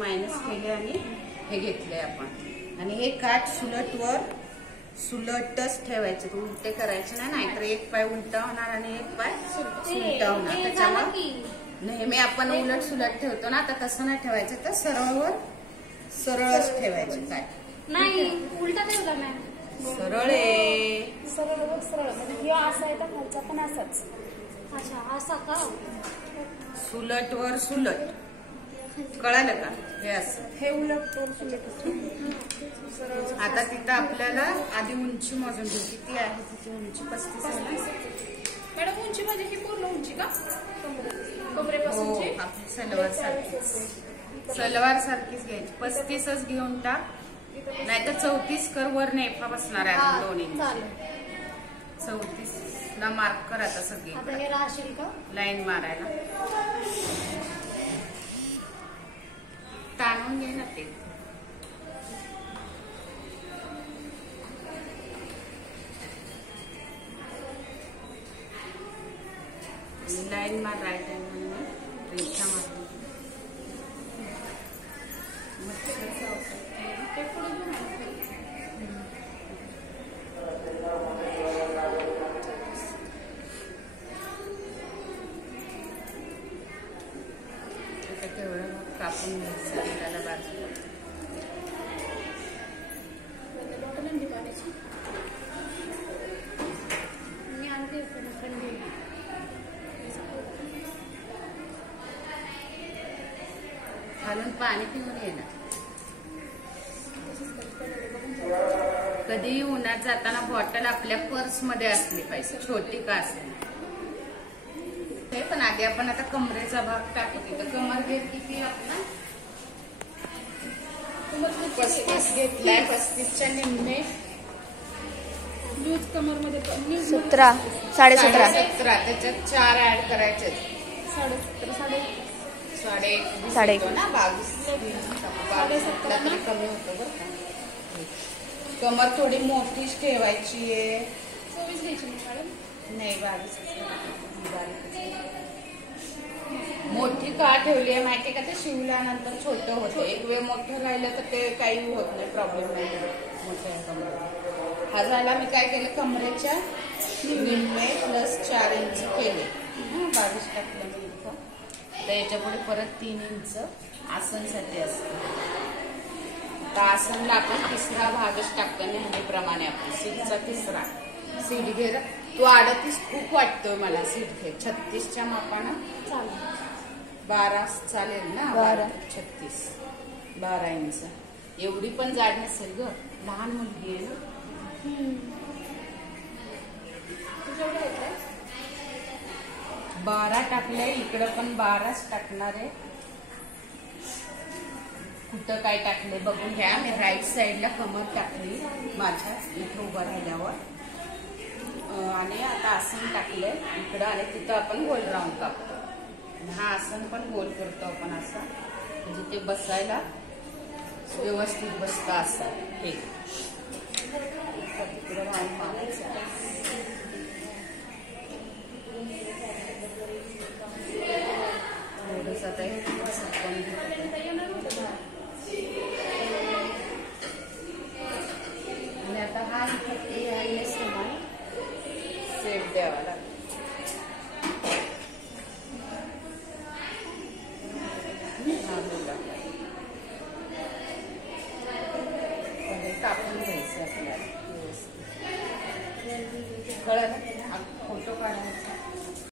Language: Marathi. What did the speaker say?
मायनस केले आणि हे घेतले आपण. आणि हे काठ सुलटच ठेवायचे, उलटे करायचे नाही, नाहीतर एक पाय उलटा होणार आणि एक पाय सुलटा होणार. त्याच्यामुळे नेहमी आपण उलट सुलट ठेवतो ना, आता तसं नाही ठेवायचं, तर सरळच ठेवायचे. काय नाही उलटा ठेवला नाही, सरळ आहे. सरळ म्हणजे असा आहे तर खालचा पण असाच. अच्छा असा का? सुलट वर सुलट, कळालं का? हे असं, हे उलट वर सुलट. आता तिथं आपल्याला आधी उंची मोजून घेऊ. किती आहे तिची उंची? 35 आहे ना मॅडम? उंची म्हणजे ही पूर्ण उंची का? हो, कमरेपासूनची आपली सलवार सारखीच घ्यायची. 35च घेऊन टाक, नाहीतर 34 कर. वर नेफा बसणार आहे अजून 2 इंच. 34 ला मार्क कर आता सगळी. लाईन मारायला ताणून घे ना ते. लाईन मार, राईट हँड रेषा मार. कापून घ्यायचं तेलाला बाजूला. घालून पाणी पिऊन येणार. कधीही उन्हात जाताना बॉटल आपल्या पर्स मध्ये असली पाहिजे, छोटी का असेल. पण आधी आपण आता कमरेचा भाग टाकू. तिथं कमर घेत किती आपला 35 घेतलाय. 35च्या निम्मे लूज कमर मध्ये 17 17.5. त्याच्यात 4 ऍड करायचे. 22 ना 22 कमी होतं बरं का. कमर थोडी मोठीच ठेवायची आहे. 24 घ्यायची मॅडम? नाही 22. मोठी का ठेवली आहे माहिती का? ते शिवल्यानंतर छोटं होतं. एक वेळ मोठं राहिलं तर ते काही होत नाही, प्रॉब्लेम नाही मोठ्या कमरेला. हा झाला. मी काय केलं, कमरेच्या निम्मे प्लस 4 इंच केले. 22 टाकलं मी इथं. तर याच्या पुढे परत 3 इंच आसनसाठी असतं. तर आसनला आपण 3रा भागच टाकतो नेहमीप्रमाणे. आपण सीटचा 3रा सीट घे. तू 38 खूप वाटतोय मला. सीट घे 36च्या मापानं. 12 चालेल ना? 36 12 इंच. एवढी पण जाड नसेल ग, लहान मुलगी आहे ना. 12 टाकले. इकडं पण 12च टाकणार आहे. कुठं काय टाकले बघून घ्या. मी राईट साईडला कमर टाकली माझ्या इथं उभं राहिल्यावर. आणि आता आसन टाकलंय इकडं, आणि तिथं आपण गोल राऊंड कापतो. हा आसन पण गोल करतो आपण असं, म्हणजे ते बसायला व्यवस्थित बसतं असं. हे तिकडं राऊंड मारायचं. एवढंच आता आणि आता हा सेट द्यावा लागेल. कापून घ्यायचं आपल्याला व्यवस्थित. कळलं? फोटो काढायचा.